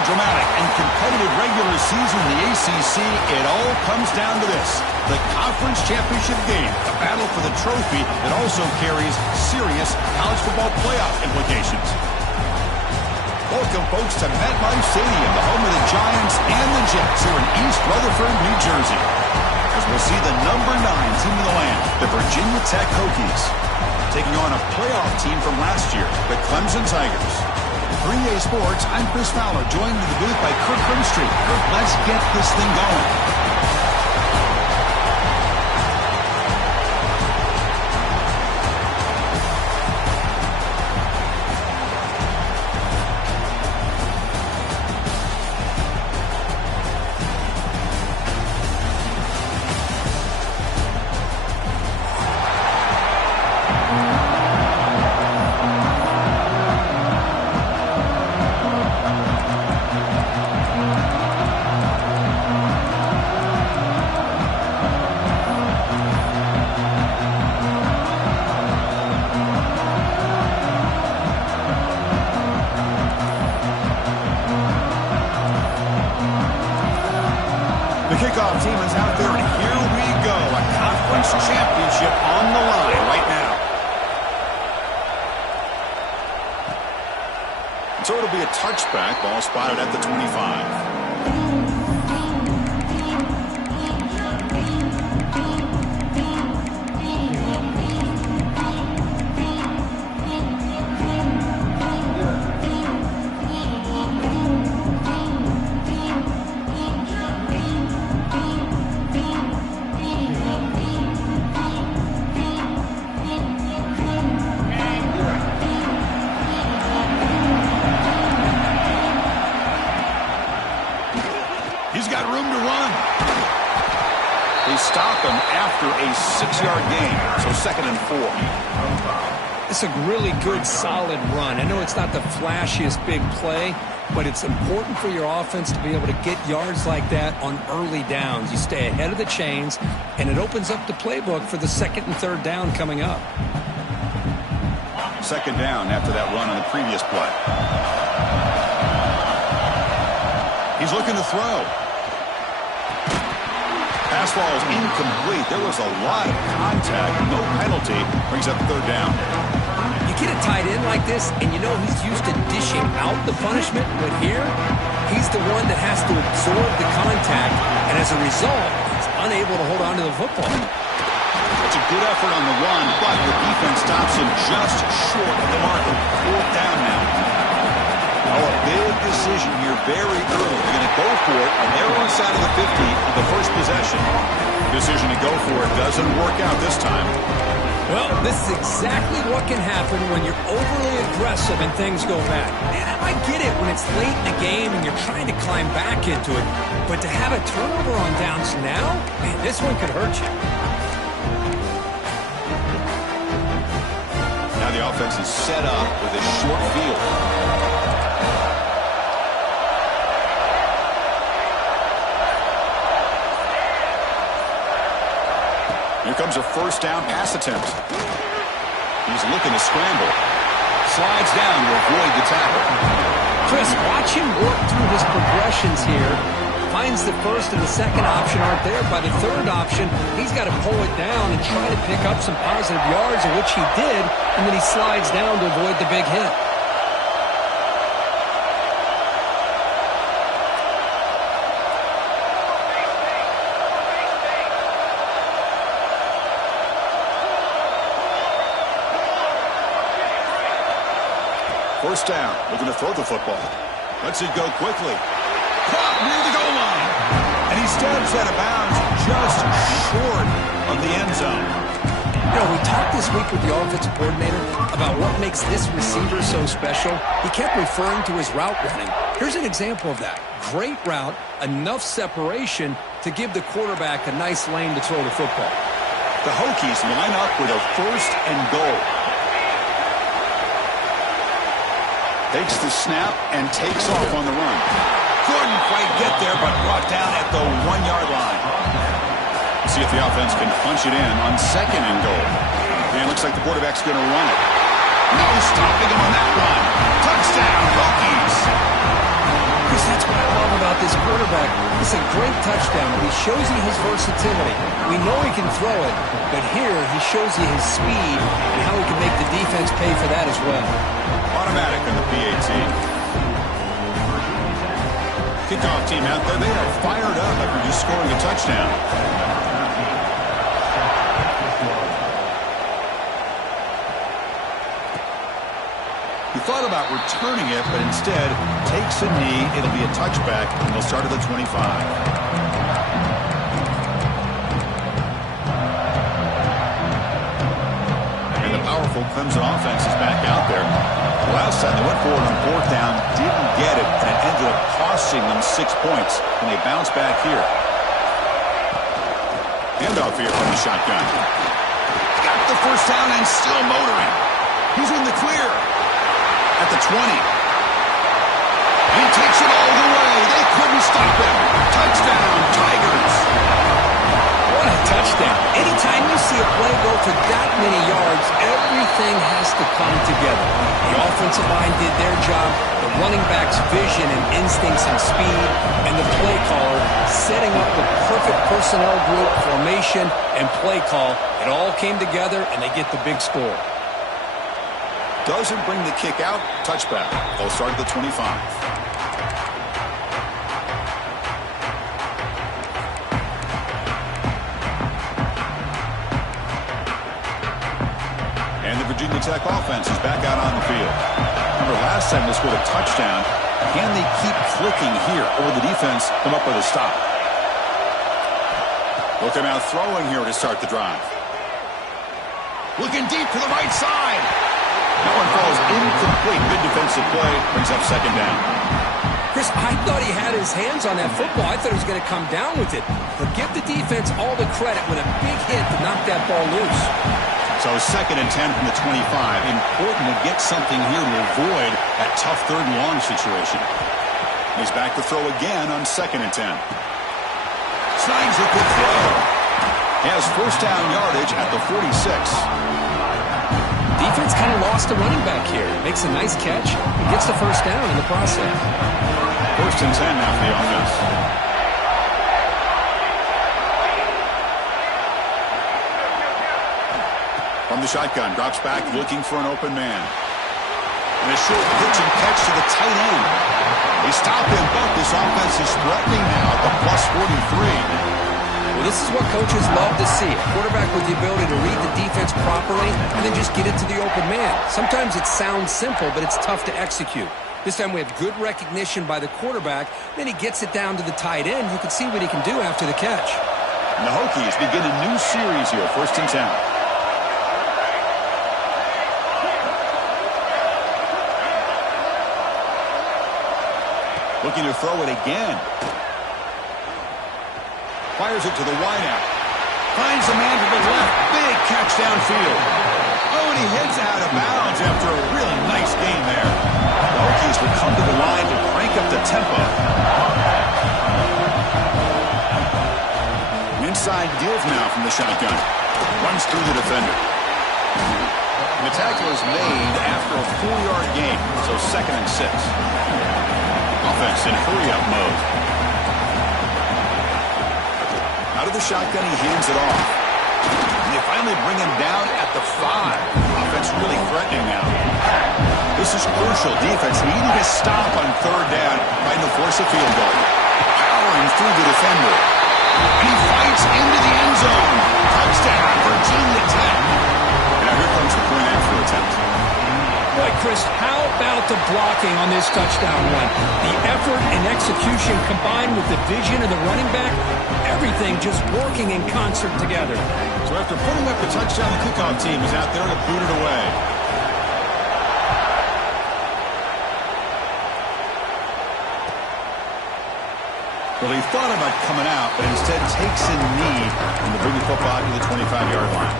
a dramatic and competitive regular season in the ACC, it all comes down to this: the conference championship game, a battle for the trophy that also carries serious college football playoff implications. Welcome, folks, to MetLife Stadium, the home of the Giants and the Jets here in East Rutherford, New Jersey, as we'll see the number 9 team in the land, the Virginia Tech Hokies, taking on a playoff team from last year, the Clemson Tigers. For EA Sports, I'm Chris Fowler, joined in the booth by Kirk Grimstreet. Kirk, let's get this thing going. Kickoff team is out there, and here we go. A conference championship on the line right now. So it'll be a touchback, ball spotted at the 25. He's got room to run. They stop him after a 6-yard gain, so 2nd and 4. It's a really good, solid run. I know it's not the flashiest big play, but it's important for your offense to be able to get yards like that on early downs. You stay ahead of the chains, and it opens up the playbook for the 2nd and 3rd down coming up. 2nd down after that run on the previous play. He's looking to throw. Pass ball is incomplete. There was a lot of contact. No penalty. Brings up 3rd down. You get a tight end like this, and you know he's used to dishing out the punishment, but here, he's the one that has to absorb the contact, and as a result, he's unable to hold on to the football. It's a good effort on the run, but the defense stops him just short of the marker. 4th down now. Oh, a big decision here very early. They're going to go for it on their own side of the 50 of the first possession. Decision to go for it doesn't work out this time. Well, this is exactly what can happen when you're overly aggressive and things go bad. Man, I get it when it's late in the game and you're trying to climb back into it, but to have a turnover on downs now, man, this one could hurt you. Now the offense is set up with a short field. Here comes a 1st down pass attempt. He's looking to scramble. Slides down to avoid the tackle. Chris, watch him work through his progressions here. Finds the 1st and the 2nd option aren't there. By the 3rd option, he's got to pull it down and try to pick up some positive yards, of which he did, and then he slides down to avoid the big hit. First down, looking to throw the football. Lets it go quickly. Caught near the goal line. And he steps out of bounds just short of the end zone. You know, we talked this week with the offensive coordinator about what makes this receiver so special. He kept referring to his route running. Here's an example of that. Great route, enough separation to give the quarterback a nice lane to throw the football. The Hokies line up with a 1st and goal. Takes the snap and takes off on the run. Couldn't quite get there, but brought down at the 1-yard line. See if the offense can punch it in on 2nd and goal. And looks like the quarterback's going to run it. No stopping him on that run. Touchdown, Hokies. Chris, touchdown, but he shows you his versatility. We know he can throw it, but here he shows you his speed and how he can make the defense pay for that as well. Automatic on the PAT. Kickoff team out there, they are fired up after just scoring a touchdown. He thought about returning it, but instead takes a knee. It'll be a touchback, and they'll start at the 25. And the powerful Clemson offense is back out there. Last time they went forward on fourth down, didn't get it, and it ended up costing them 6 points, and they bounce back here. Handoff here from the shotgun. Got the first down and still motoring. He's in the clear. At the 20. He takes it all the way. They couldn't stop him. Touchdown, Tigers. What a touchdown. Anytime you see a play go for that many yards, everything has to come together. The offensive line did their job, the running back's vision and instincts and speed, and the play caller setting up the perfect personnel group, formation, and play call. It all came together, and they get the big score. Doesn't bring the kick out. Touchback. They'll start at the 25. And the Virginia Tech offense is back out on the field. Remember, last time they scored a touchdown. Can they keep clicking here, or will the defense come up with a stop? Looking out throwing here to start the drive. Looking deep to the right side. That one falls incomplete. Good defensive play. Brings up second down. Chris, I thought he had his hands on that football. I thought he was going to come down with it. But give the defense all the credit with a big hit to knock that ball loose. So second and 10 from the 25. Important to get something here to avoid that tough third and long situation. He's back to throw again on second and 10. Slides a good throw. He has first down yardage at the 46. Defense kind of lost a running back here. Makes a nice catch. Gets the first down in the process. First and 10 now for the offense. From the shotgun, drops back looking for an open man. And a short pitch and catch to the tight end. They stop him, but this offense is threatening now at the plus 43. Well, this is what coaches love to see. A quarterback with the ability to read the defense properly and then just get it to the open man. Sometimes it sounds simple, but it's tough to execute. This time we have good recognition by the quarterback. Then he gets it down to the tight end. You can see what he can do after the catch. And the Hokies begin a new series here, first and 10. Looking to throw it again. Fires it to the wideout. Finds a man to the left. Big catch downfield. Oh, and he heads out of bounds after a really nice game there. The Hokies will come to the line to crank up the tempo. Inside deals now from the shotgun. Runs through the defender. The tackle is made after a 4-yard gain, so second and 6. Offense in hurry-up mode. Out of the shotgun, he hands it off. And they finally bring him down at the 5. Offense really threatening now. This is crucial. Defense needing to stop on third down, trying to force a field goal. Powering through the defender. And he fights into the end zone. Touchdown, Virginia Tech. And now here comes the point after attempt. Boy, Chris, how about the blocking on this touchdown run? The effort and execution combined with the vision of the running back, everything just working in concert together. So after putting up the touchdown, the kickoff team is out there to boot it away. Well, he thought about coming out, but instead takes a knee and to bring the football to the 25-yard line.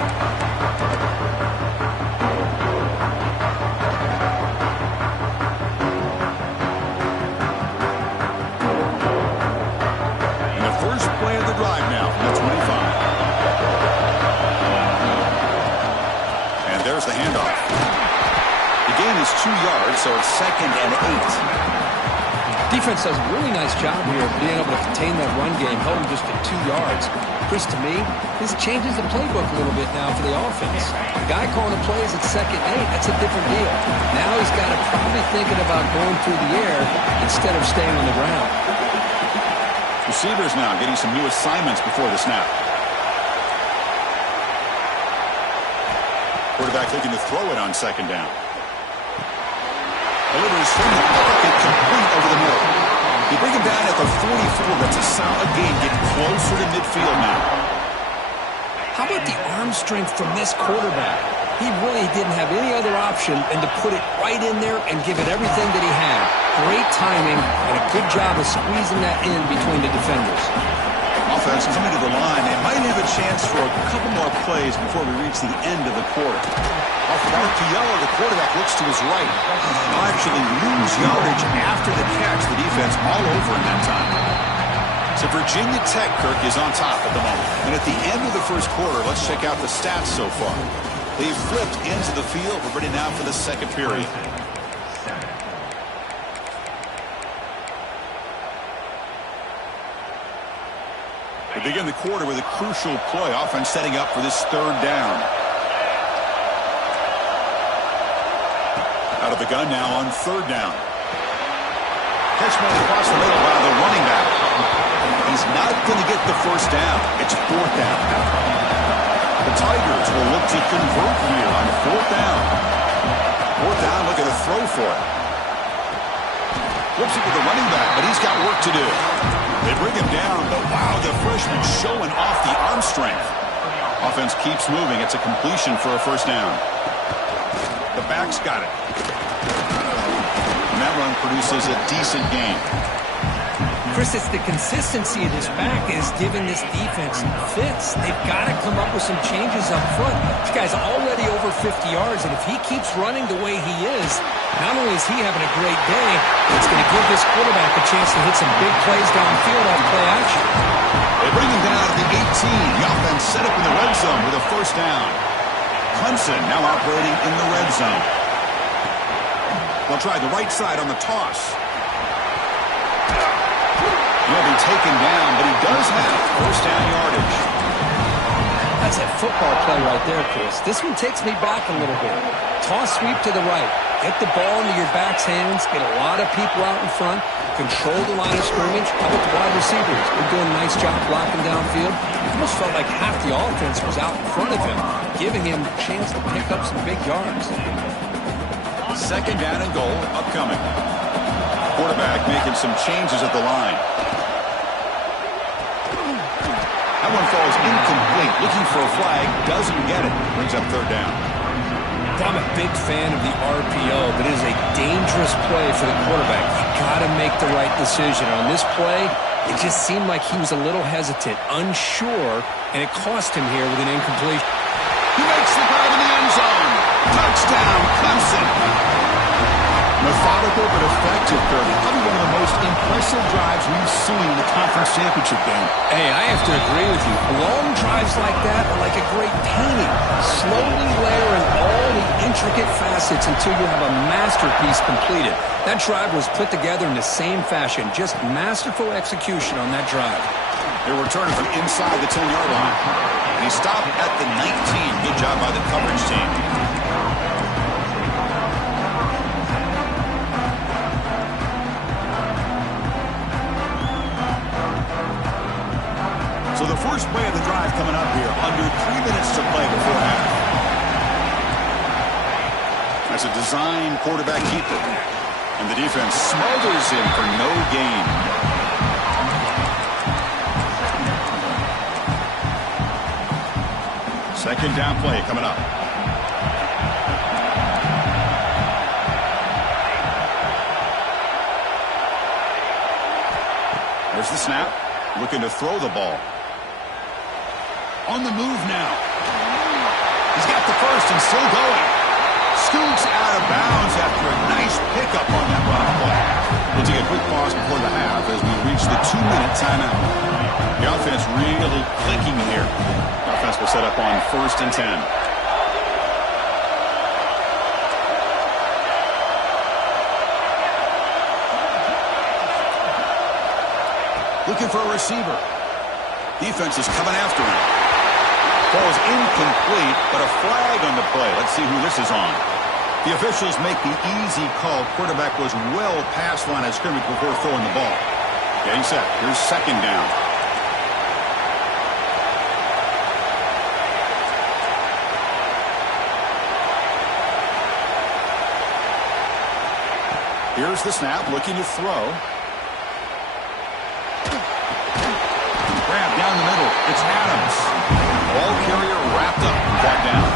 The handoff. The gain is 2 yards, so it's second and 8. Defense does a really nice job here of being able to contain that run game, held him just at 2 yards. Chris, to me, this changes the playbook a little bit now for the offense. The guy calling the plays at 2nd and 8, that's a different deal. Now he's got to probably thinking about going through the air instead of staying on the ground. Receivers now getting some new assignments before the snap. Quarterback looking to throw it on 2nd down. Delivers from the pocket, complete over the middle. You bring him down at the 44. That's a solid gain. Get closer to midfield now. How about the arm strength from this quarterback? He really didn't have any other option than to put it right in there and give it everything that he had. Great timing and a good job of squeezing that in between the defenders. Offense coming to the line. They might have a chance for a couple more plays before we reach the end of the quarter. Off of RPO, the quarterback looks to his right. He'll actually lose yardage after the catch. The defense all over in that time. So Virginia Tech, Kirk, is on top at the moment. And at the end of the first quarter, let's check out the stats so far. They've flipped into the field. We're ready now for the second period. They begin the quarter with a crucial play. Offense setting up for this 3rd down. Out of the gun now on 3rd down. Catch man across the middle by the running back. He's not going to get the 1st down. It's 4th down. The Tigers will look to convert here on 4th down. 4th down, looking to throw for it. Flips it to the running back, but he's got work to do. They bring him down, but wow, the freshman showing off the arm strength. Offense keeps moving. It's a completion for a 1st down. The back's got it. And that run produces a decent gain. Chris, it's the consistency of this back is giving this defense fits. They've got to come up with some changes up front. This guy's already over 50 yards, and if he keeps running the way he is, not only is he having a great day, it's going to give this quarterback a chance to hit some big plays downfield off play action. They bring him down to the 18. The offense set up in the red zone with a 1st down. Clemson now operating in the red zone. They'll try the right side on the toss. He'll be taken down, but he does have 1st down yardage. That's a football play right there, Chris. This one takes me back a little bit. Toss sweep to the right. Get the ball into your back's hands. Get a lot of people out in front. Control the line of scrimmage. How about the wide receivers? They're doing a nice job blocking downfield. It almost felt like half the offense was out in front of him, giving him a chance to pick up some big yards. 2nd down and goal upcoming. Quarterback making some changes at the line. That one falls incomplete. Looking for a flag. Doesn't get it. Brings up 3rd down. I'm a big fan of the RPO, but it is a dangerous play for the quarterback. You got to make the right decision. On this play, it just seemed like he was a little hesitant, unsure, and it cost him here with an incompletion. He makes the grab in the end zone. Touchdown, Clemson. Methodical but effective, Kirk. Probably one of the most impressive drives we've seen in the conference championship game. Hey, I have to agree with you. Long drives like that are like a great painting. Slowly layering all the intricate facets until you have a masterpiece completed. That drive was put together in the same fashion. Just masterful execution on that drive. They're returning from inside the 10-yard line. And he stopped at the 19. Good job by the coverage team. So the first play of the drive coming up here, under 3 minutes to play before half. That's a design quarterback keeper. And the defense smothers him for no gain. Second down play coming up. There's the snap. Looking to throw the ball. On the move now. He's got the first and still going. Scoots out of bounds after a nice pickup on that run play. We'll take a quick pause before the half as we reach the 2-minute timeout. The offense really clicking here. The offense will set up on 1st and 10. Looking for a receiver. Defense is coming after him. Ball is incomplete, but a flag on the play. Let's see who this is on. The officials make the easy call. Quarterback was well past line of scrimmage before throwing the ball. Getting set. Here's second down. Here's the snap, looking to throw. Grab down the middle. It's Adams. Ball carrier wrapped up. Back down.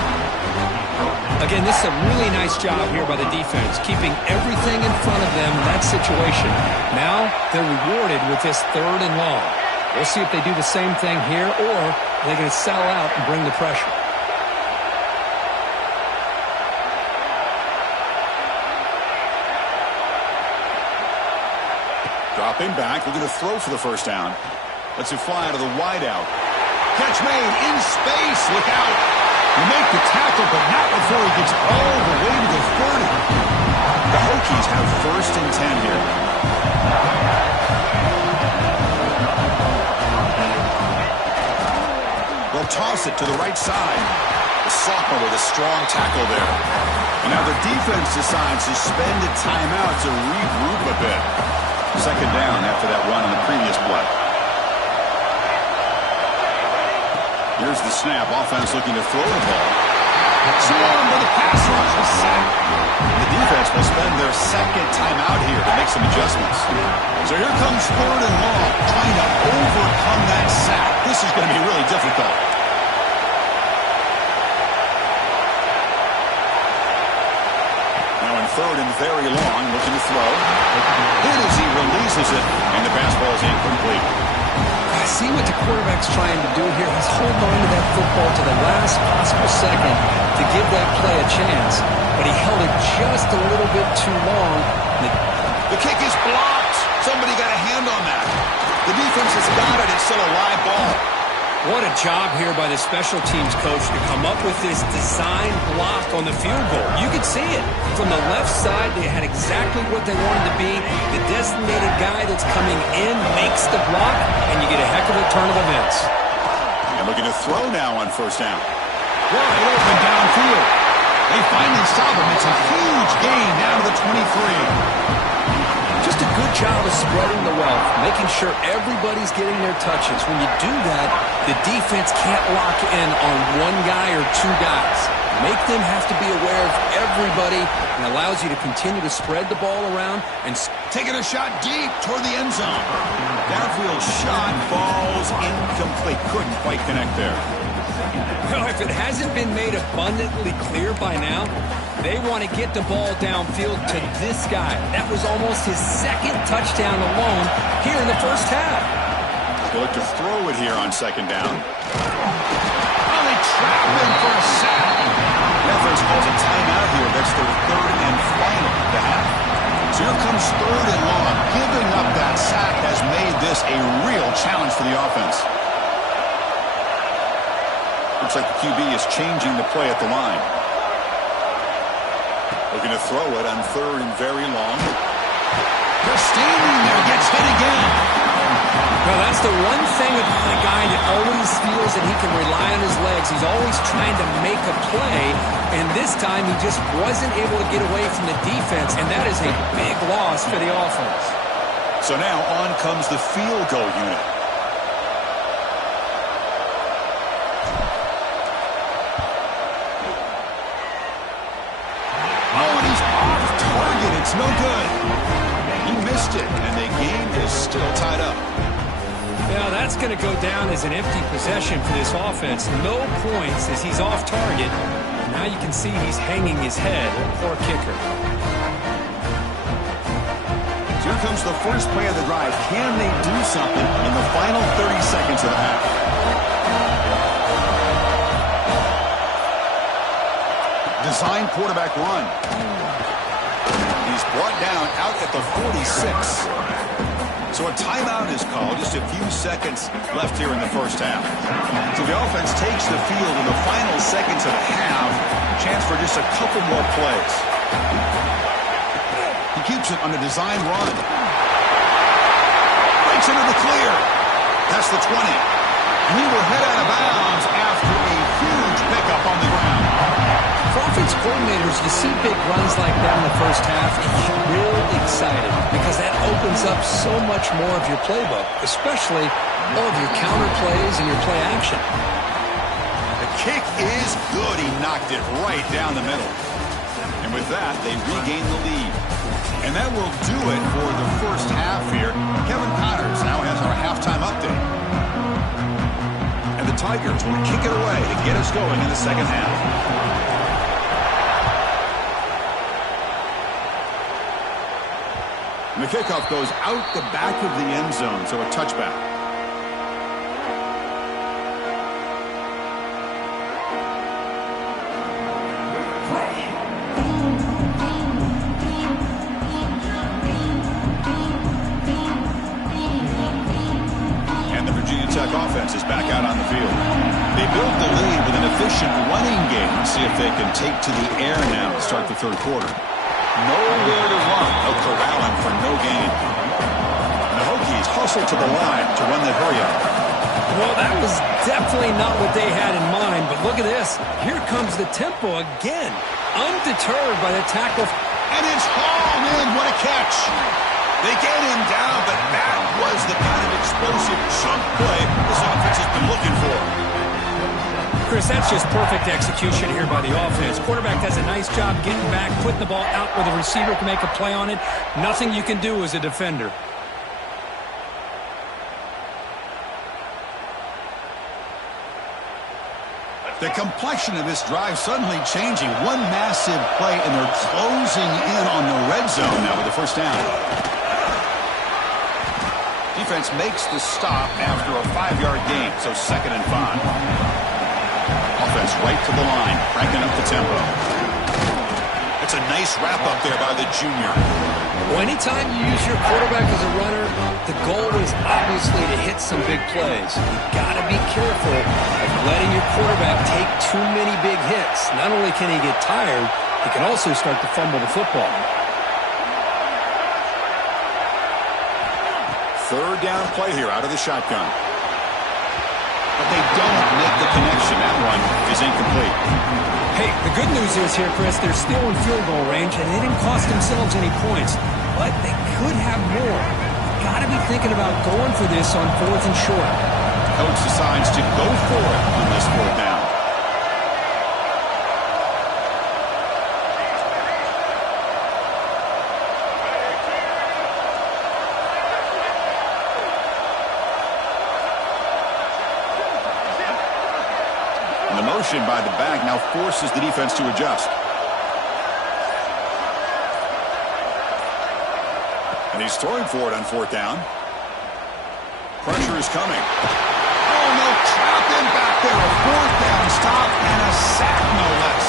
Again, this is a really nice job here by the defense, keeping everything in front of them in that situation. Now they're rewarded with this 3rd and long. We'll see if they do the same thing here, or they're going to sell out and bring the pressure. Dropping back, looking to throw for the first down. Lets it fly out of the wideout. Catch made in space. Look out. You make the tackle, but not before he gets all the way to the 30. The Hokies have 1st and 10 here. They'll toss it to the right side. The sophomore with a strong tackle there. And now the defense decides to spend a timeout to regroup a bit. Second down after that run on the previous play. Here's the snap. Offense looking to throw the ball. Swarmed by the pass rush. A sack. The defense will spend their second timeout here to make some adjustments. So here comes 3rd and long, trying to overcome that sack. This is going to be really difficult. Now in 3rd and very long, looking to throw. Hit as he releases it, and the pass ball is incomplete. See what the quarterback's trying to do here. He's holding on to that football to the last possible second to give that play a chance, but he held it just a little bit too long. The kick is blocked. Somebody got a hand on that. The defense has got it. It's still a live ball. What a job here by the special teams coach to come up with this design block on the field goal. You could see it. From the left side, they had exactly what they wanted to be. The designated guy that's coming in makes the block, and you get a heck of a turn of events. And looking to throw now on 1st down. Wide open downfield. They finally stop him. It's a huge gain down to the 23. Just a good job of spreading the wealth, making sure everybody's getting their touches. When you do that, the defense can't lock in on one guy or 2 guys. Make them have to be aware of everybody and allows you to continue to spread the ball around and taking a shot deep toward the end zone. Downfield shot falls incomplete. Couldn't quite connect there. Well, if it hasn't been made abundantly clear by now, they want to get the ball downfield to this guy. That was almost his 2nd touchdown alone here in the first half. They'll look to throw it here on 2nd down. Oh, they trap him for a sack. The offense calls a timeout here. That's their 3rd and final of the half. So here comes 3rd and long. Giving up that sack has made this a real challenge for the offense. Looks like the QB is changing the play at the line. Looking to throw it on 3rd and very long. They're standing there, gets hit again. Well, that's the one thing about a guy that always feels that he can rely on his legs. He's always trying to make a play, and this time he just wasn't able to get away from the defense, and that is a big loss for the offense. So now on comes the field goal unit. It's no good. He missed it, and the game is still tied up. Yeah, that's going to go down as an empty possession for this offense. No points as he's off target. Now you can see he's hanging his head. Poor kicker. Here comes the first play of the drive. Can they do something in the final 30 seconds of the half? Design quarterback run. He's brought down out at the 46. So a timeout is called. Just a few seconds left here in the first half. So the offense takes the field in the final seconds of the half. Chance for just a couple more plays. He keeps it on a design run. breaks into the clear. That's the 20. And he will head out of bounds after a huge pickup on the ground. For offense coordinators, you see big runs like that in the first half, and you get real excited because that opens up so much more of your playbook, especially all of your counter plays and your play action. The kick is good. He knocked it right down the middle. And with that, they regain the lead. And that will do it for the first half here. Kevin Connors now has our halftime update. And the Tigers will kick it away to get us going in the second half. And the kickoff goes out the back of the end zone, so a touchback. And the Virginia Tech offense is back out on the field. They built the lead with an efficient running game. Let's see if they can take to the air now to start the third quarter. Nowhere to run. They'll corral him for no gain. And the Hokies hustle to the line to run the hurry-up. Well, that was definitely not what they had in mind, but look at this. Here comes the tempo again. Undeterred by the tackle. And it's hauled in. What a catch. They get him down, but that was the kind of explosive chunk play this offense has been looking for. Chris, that's just perfect execution here by the offense. Quarterback does a nice job getting back, putting the ball out where the receiver can make a play on it. Nothing you can do as a defender. The complexion of this drive suddenly changing. One massive play, and they're closing in on the red zone now with the first down. Defense makes the stop after a 5-yard gain, so 2nd and 5. Offense right to the line, cranking up the tempo. It's a nice wrap-up there by the junior. Well, anytime you use your quarterback as a runner, the goal is obviously to hit some big plays. You've got to be careful of letting your quarterback take too many big hits. Not only can he get tired, he can also start to fumble the football. Third down play here out of the shotgun. But they don't make the connection. That one is incomplete. Hey, the good news is here, Chris, they're still in field goal range, and they didn't cost themselves any points. But they could have more. Got to be thinking about going for this on 4th and short. Coach decides to go for it on this 4th down. And the motion by the back now forces the defense to adjust. And he's throwing for it on 4th down. Pressure is coming. Oh, no, trapped in back there. A 4th down stop and a sack, no less.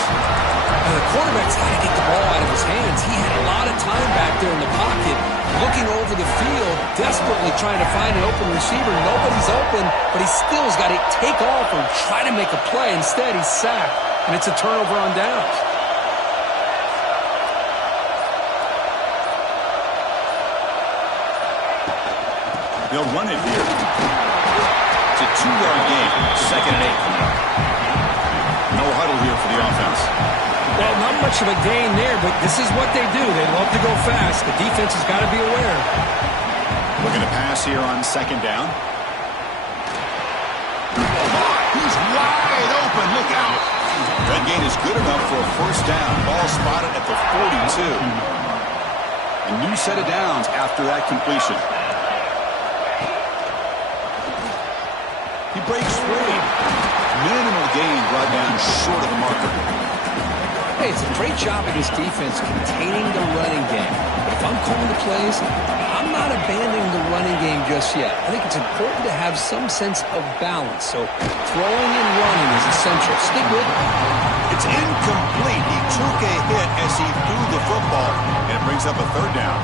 And the quarterback's got to get the ball out of his hands. He had a lot of time back there in the pocket, looking over the field, desperately trying to find an open receiver. Nobody's open, but he still has got to take off and try to make a play. Instead, he's sacked, and it's a turnover on downs. They'll run it here. It's a 2-yard gain, 2nd and 8. No huddle here for the offense. Well, not much of a gain there, but this is what they do. They love to go fast. The defense has got to be aware. Looking to pass here on 2nd down. He's wide open. Look out. That gain is good enough for a 1st down. Ball spotted at the 42. A new set of downs after that completion. He breaks free. Minimal gain brought down short of the marker. Hey, it's a great job of this defense containing the running game. But if I'm calling the plays, I'm not abandoning the running game just yet. I think it's important to have some sense of balance. So throwing and running is essential. Stick with it. It's incomplete. He took a hit as he threw the football, and it brings up a 3rd down.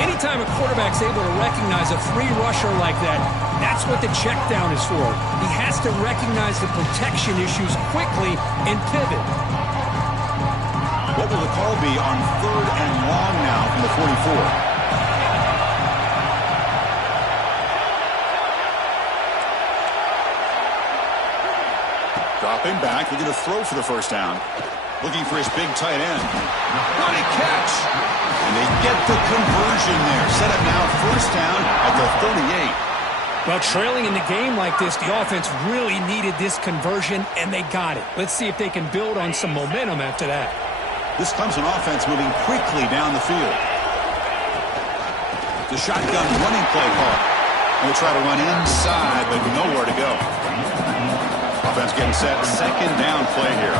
Anytime a quarterback's able to recognize a free rusher like that, that's what the check down is for. He has to recognize the protection issues quickly and pivot. What will the call be on 3rd and long now from the 44? Dropping back, looking to throw for the first down. Looking for his big tight end. What a catch! And they get the conversion there. Set up now, first down at the 38. Well, trailing in the game like this, the offense really needed this conversion, and they got it. Let's see if they can build on some momentum after that. This comes an offense moving quickly down the field. The shotgun running play call. We'll try to run inside, but nowhere to go. Offense getting set. Second down play here.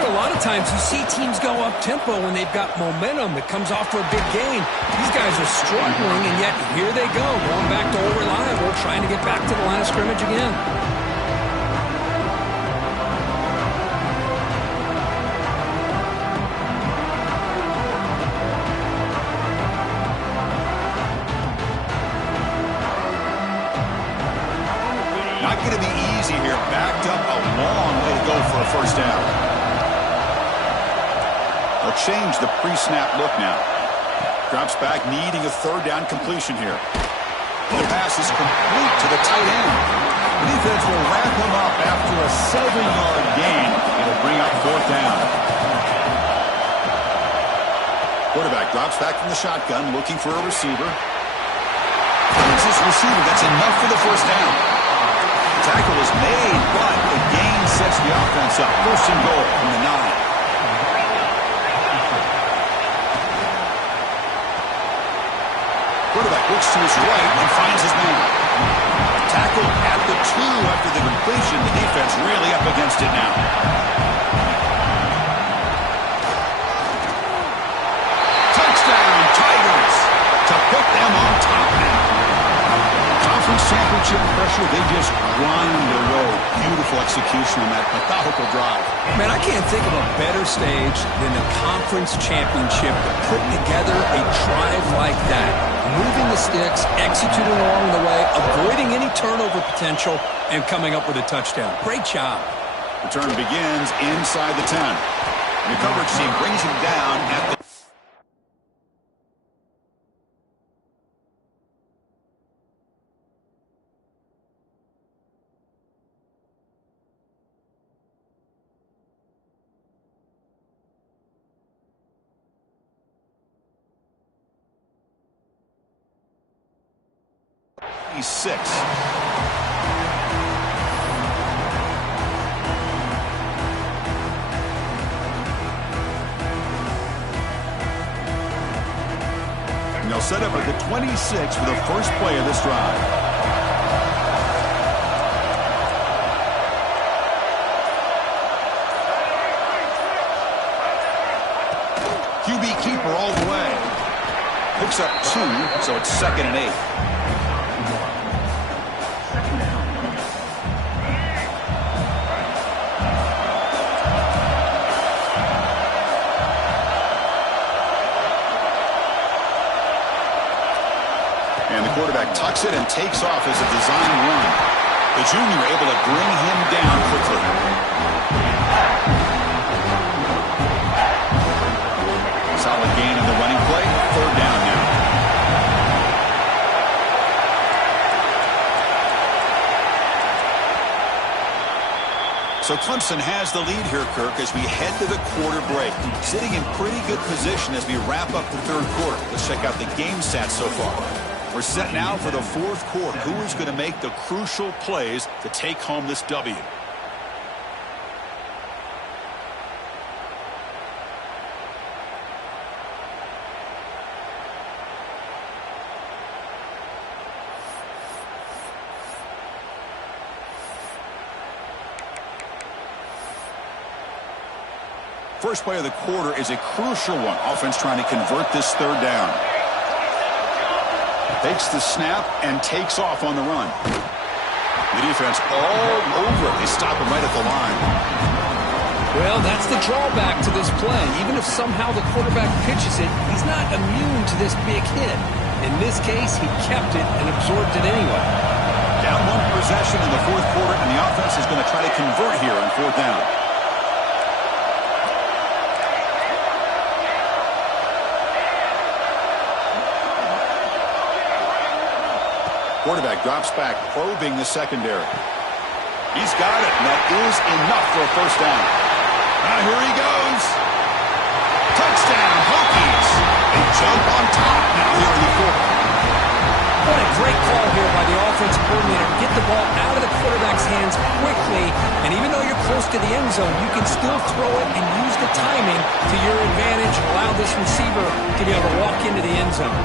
A lot of times you see teams go up-tempo when they've got momentum. It comes off for a big gain. These guys are struggling, and yet here they go, going back to old reliable, trying to get back to the line of scrimmage again. Not going to be easy here. Backed up a long way to go for a first down. They'll change the pre-snap look now. Drops back, needing a third down completion here. The pass is complete to the tight end. The defense will wrap him up after a 7-yard gain. It'll bring up fourth down. Quarterback drops back from the shotgun, looking for a receiver. Finds his receiver. That's enough for the first down. The tackle is made, but the gain sets the offense up. First and goal from the 9. Quarterback looks to his right and finds his man. Tackle at the 2 after the completion. The defense really up against it now. Touchdown, Tigers, to put them on top now. Conference championship pressure, they just grind their road. Beautiful execution on that methodical drive. Man, I can't think of a better stage than the conference championship to put together a drive like that. Moving the sticks, executing along the way, avoiding any turnover potential, and coming up with a touchdown. Great job. Return begins inside the 10. The coverage team brings him down at the... He's 6. And they'll set up at the 26 for the first play of this drive. QB keeper all the way. Picks up 2, so it's 2nd and 8. And the quarterback tucks it and takes off as a design run. The junior able to bring him down quickly. Solid gain on the running play. Third down now. So Clemson has the lead here, Kirk, as we head to the quarter break. Sitting in pretty good position as we wrap up the third quarter. Let's check out the game stats so far. We're set now for the fourth quarter. Who is going to make the crucial plays to take home this W? First play of the quarter is a crucial one. Offense trying to convert this third down. Takes the snap and takes off on the run. The defense all over it. They stop him right at the line. Well, that's the drawback to this play. Even if somehow the quarterback pitches it, he's not immune to this big hit. In this case, he kept it and absorbed it anyway. Down 1 possession in the fourth quarter, and the offense is going to try to convert here on fourth down. Quarterback drops back, probing the secondary. He's got it, and that is enough for a first down. Now here he goes. Touchdown, Hokies. They jump on top now here in the fourth. What a great call here by the offensive coordinator. Get the ball out of the quarterback's hands quickly, and even though you're close to the end zone, you can still throw it and use the timing to your advantage. Allow this receiver to be able to walk into the end zone.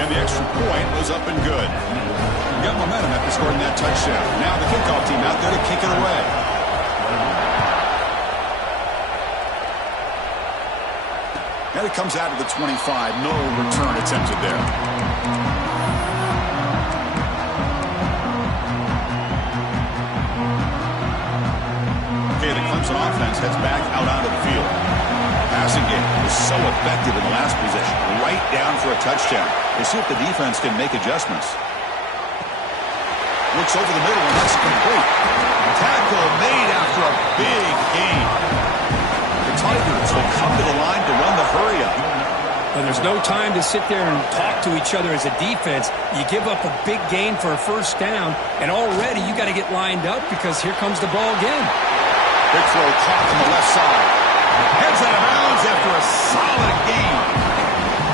And the extra point was up and good. You got momentum after scoring that touchdown. Now the kickoff team out there to kick it away. And it comes out of the 25. No return attempted there. Okay, the Clemson offense heads back out onto the field. Passing game was so effective in the last possession. Right down for a touchdown. They see if the defense can make adjustments. Looks over the middle, and that's complete. Tackle made after a big gain. The Tigers will come to the line to run the hurry-up. Well, there's no time to sit there and talk to each other as a defense. You give up a big gain for a first down, and already you got to get lined up because here comes the ball again. Big throw caught from the left side. Heads out of bounds after a solid gain.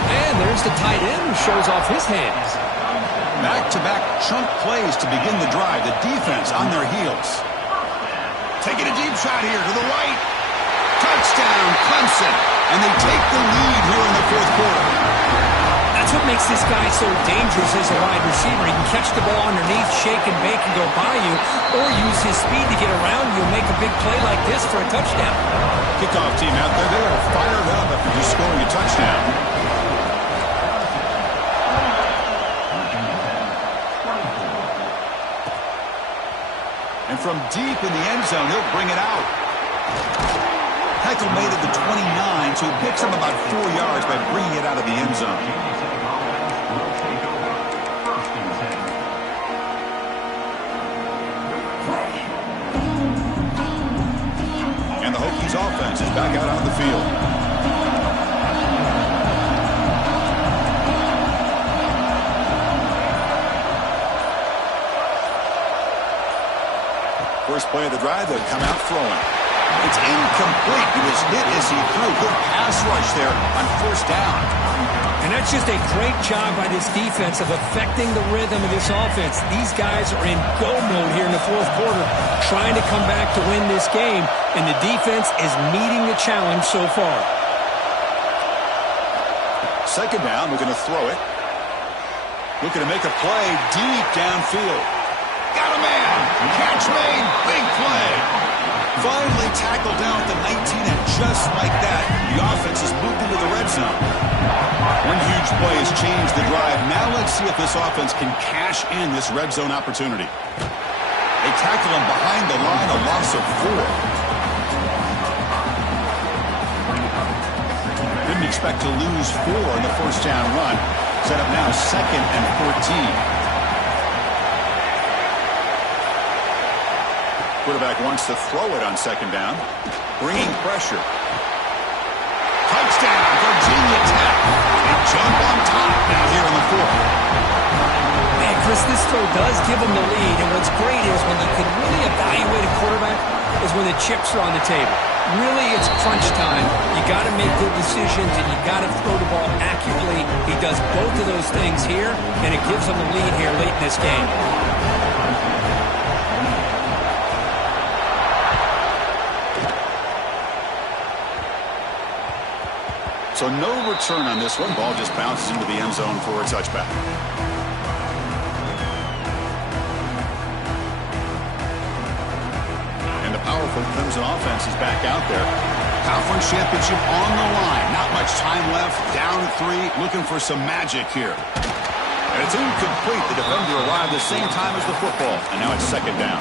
And there's the tight end who shows off his hands. Back-to-back chunk plays to begin the drive. The defense on their heels. Taking a deep shot here to the right. Touchdown, Clemson. And they take the lead here in the fourth quarter. That's what makes this guy so dangerous as a wide receiver. He can catch the ball underneath, shake and bake and go by you, or use his speed to get around you and make a big play like this for a touchdown. Kickoff team out there, they are fired up after just scoring a touchdown. And from deep in the end zone, he'll bring it out. Heckle made it to 29, so he picks up about 4 yards by bringing it out of the end zone. And the Hokies offense is back out on the field. First play of the drive, they'll come out throwing. It's incomplete. He was hit as he threw. Good pass rush there on first down. And that's just a great job by this defense of affecting the rhythm of this offense. These guys are in go mode here in the fourth quarter, trying to come back to win this game, and the defense is meeting the challenge so far. Second down, we're going to throw it. Looking to make a play deep downfield. Got a man. Catch made. Big play. Finally tackled down at the 19, and just like that, the offense has moved into the red zone. One huge play has changed the drive. Now let's see if this offense can cash in this red zone opportunity. They tackle him behind the line, a loss of 4. Didn't expect to lose 4 in the first down run. Set up now 2nd and 14. Quarterback wants to throw it on second down. Bringing pressure. Touchdown, Virginia Tech. They jump on top now here in the fourth. Man, Chris, this throw does give them the lead, and what's great is when you can really evaluate a quarterback is when the chips are on the table. Really, it's crunch time. You got to make good decisions, and you got to throw the ball accurately. He does both of those things here, and it gives them the lead here late in this game. So no return on this one. Ball just bounces into the end zone for a touchback. And the powerful Clemson offense is back out there. Conference championship on the line. Not much time left. Down 3. Looking for some magic here. And it's incomplete. The defender arrived the same time as the football. And now it's second down.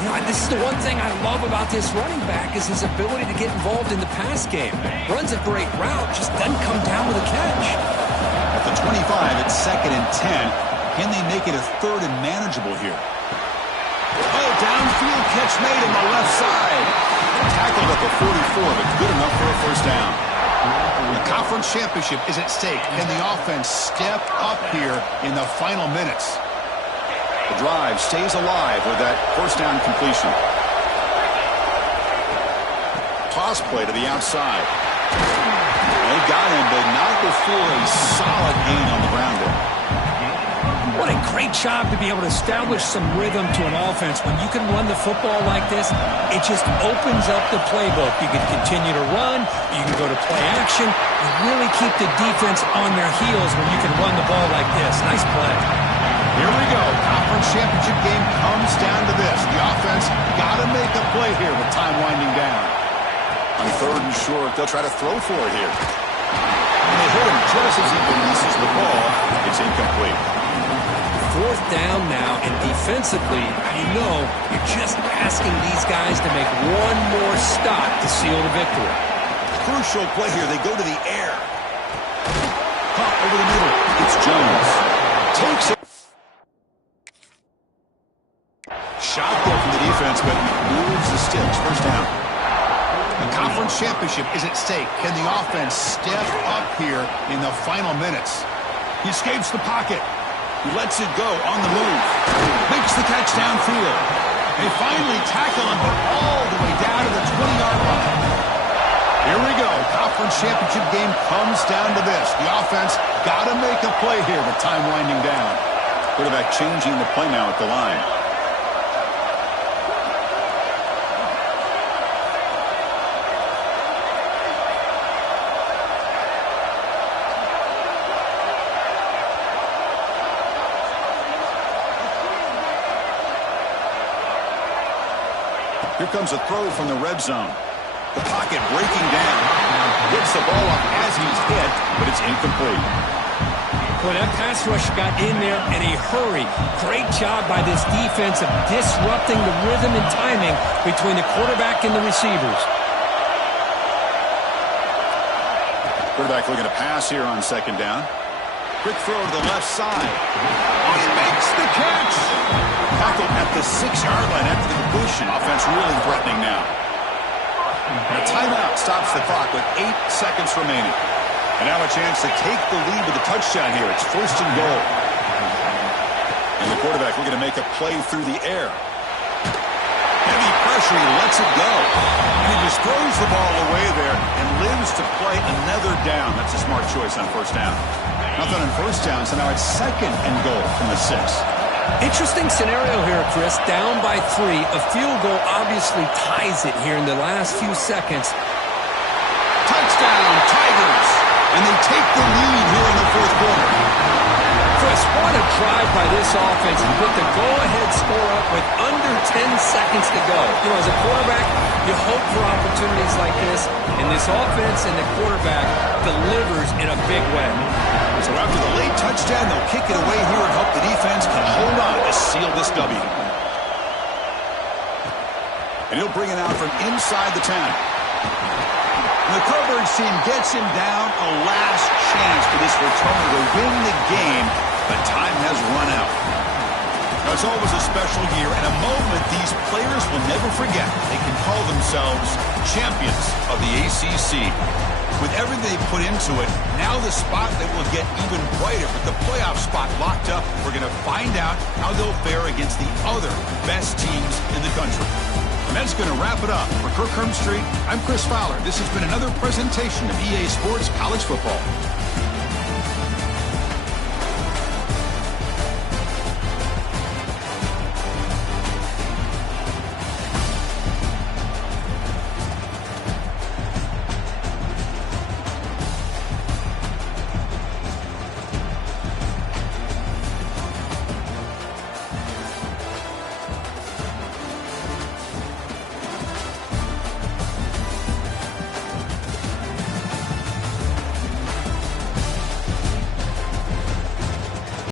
You know, this is the one thing I love about this running back is his ability to get involved in the pass game. Runs a great route, just doesn't come down with a catch. At the 25, it's 2nd and 10. Can they make it a 3rd and manageable here? Oh, downfield catch made on the left side. Tackled at the 44, but good enough for a first down. The conference championship is at stake. Can the offense step up here in the final minutes? The drive stays alive with that first down completion. Toss play to the outside. They got him, but not before a solid gain on the ground there. What a great job to be able to establish some rhythm to an offense. When you can run the football like this, it just opens up the playbook. You can continue to run. You can go to play action. You really keep the defense on their heels when you can run the ball like this. Nice play. Here we go. Conference championship game comes down to this. The offense got to make a play here with time winding down. On third and short, they'll try to throw for it here. And they hit him just as he releases the ball. It's incomplete. Fourth down now, and defensively, you're just asking these guys to make one more stop to seal the victory. Crucial play here. They go to the air. Caught over the middle. It's Jones. Takes it. Shot there from the defense, but moves the sticks. First down. The conference championship is at stake. Can the offense step up here in the final minutes? He escapes the pocket. He lets it go on the move. Makes the catch downfield. They finally tackle him, but all the way down to the 20-yard line. Here we go. Conference championship game comes down to this. The offense got to make a play here with time winding down. Quarterback changing the play now at the line. Here comes a throw from the red zone. The pocket breaking down. Gets the ball up as he's hit, but it's incomplete. Well, that pass rush got in there in a hurry. Great job by this defense of disrupting the rhythm and timing between the quarterback and the receivers. Quarterback looking to pass here on second down. Quick throw to the left side. Oh, he makes the catch. Tackled at the 6-yard line after the completion. Offense really threatening now. And a timeout stops the clock with 8 seconds remaining. And now a chance to take the lead with a touchdown here. It's first and goal. And the quarterback looking to make a play through the air. Heavy pressure, he lets it go. And he just throws the ball away there and lives to play another down. That's a smart choice on first down. Nothing on first down, so now it's second and goal from the 6. Interesting scenario here, Chris. Down by 3. A field goal obviously ties it here in the last few seconds. Touchdown, Tigers! And they take the lead here in the fourth quarter. Chris, what a drive by this offense. He put the go-ahead score up with under 10 seconds to go. As a quarterback, you hope for opportunities like this, and this offense and the quarterback delivers in a big way. So after the late touchdown, they'll kick it away here and hope the defense can hold on to seal this W. And he'll bring it out from inside the 10. And the coverage team gets him down. A last chance for this returner to win the game, but time has run out. Now, it's always a special year and a moment these players will never forget. They can call themselves champions of the ACC. With everything they put into it, now the spotlight will get even brighter. With the playoff spot locked up, we're going to find out how they'll fare against the other best teams in the country. And that's going to wrap it up. For Kirk Hermstreet, I'm Chris Fowler. This has been another presentation of EA Sports College Football.